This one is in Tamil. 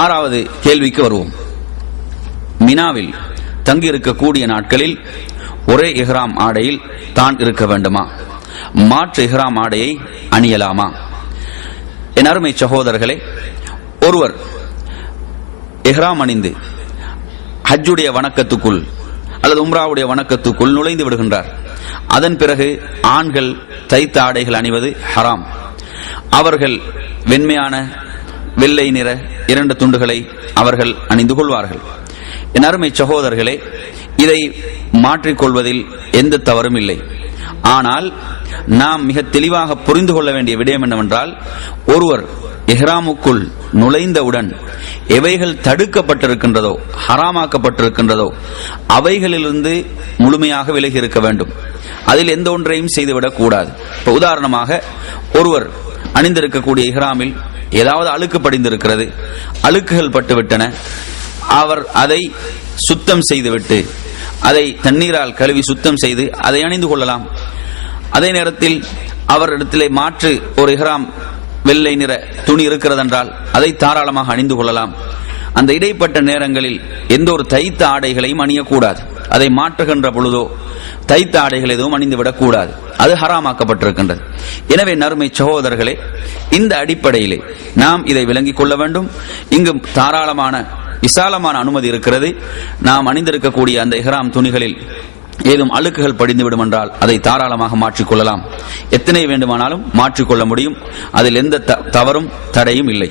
ஆறாவது கேள்விக்கு வருவோம். மினாவில் தங்கியிருக்கக்கூடிய நாட்களில் ஒரே இஹ்ராம் ஆடையில் தான் இருக்க வேண்டுமா? மாற்று இஹ்ராம் ஆடையை அணியலாமா? என் அருமை சகோதரர்களே, ஒருவர் இஹ்ராம் அணிந்து ஹஜ்ஜுடைய வணக்கத்துக்குள் அல்லது உம்ராவுடைய வணக்கத்துக்குள் நுழைந்து விடுகின்றார். அதன் பிறகு ஆண்கள் தைத்த ஆடைகள் அணிவது ஹராம். அவர்கள் வெண்மையான வெள்ளை நிற 2 துண்டுகளை அவர்கள் அணிந்து கொள்வார்கள். என் அருமை சகோதரர்களே, இதை மாற்றிக்கொள்வதில் எந்த தவறும் இல்லை. ஆனால் நாம் மிக தெளிவாக புரிந்து கொள்ள வேண்டிய விடயம் என்னவென்றால், ஒருவர் இஹ்ராமுக்குள் நுழைந்தவுடன் எவைகள் தடுக்கப்பட்டிருக்கின்றதோ, ஹராமாக்கப்பட்டிருக்கின்றதோ அவைகளிலிருந்து முழுமையாக விலகி இருக்க வேண்டும். அதில் எந்த ஒன்றையும் செய்துவிடக் கூடாது. இப்போ உதாரணமாக, ஒருவர் அணிந்திருக்கக்கூடிய இஹ்ராமில் ஏதாவது அழுக்கு படிந்திருக்கிறது, அழுக்குகள் பட்டுவிட்டன, அவர் அதை சுத்தம் செய்துவிட்டு அதை தண்ணீரால் கழுவி சுத்தம் செய்து அதை அணிந்து கொள்ளலாம். அதே நேரத்தில் அவரிடத்திலே மாற்று ஒரு இஹ்ராம் வெள்ளை நிற துணி இருக்கிறதென்றால் அதை தாராளமாக அணிந்து கொள்ளலாம். அந்த இடைப்பட்ட நேரங்களில் எந்த ஒரு தைத்த ஆடைகளையும் அணியக்கூடாது. அதை மாற்றுகின்ற பொழுதோ தைத்த ஆடைகள் எதுவும் அணிந்துவிடக் கூடாது. அது ஹராமாக்கப்பட்டிருக்கின்றது. எனவே நறுமை சகோதரர்களே, இந்த அடிப்படையிலே நாம் இதை விளங்கிக் கொள்ள வேண்டும். இங்கு தாராளமான விசாலமான அனுமதி இருக்கிறது. நாம் அணிந்திருக்கக்கூடிய அந்த இஹ்ராம் துணிகளில் ஏதும் அழுக்குகள் படிந்துவிடும் என்றால் அதை தாராளமாக மாற்றிக்கொள்ளலாம். எத்தனை வேண்டுமானாலும் மாற்றிக்கொள்ள முடியும். அதில் எந்த தவறும் தடையும் இல்லை.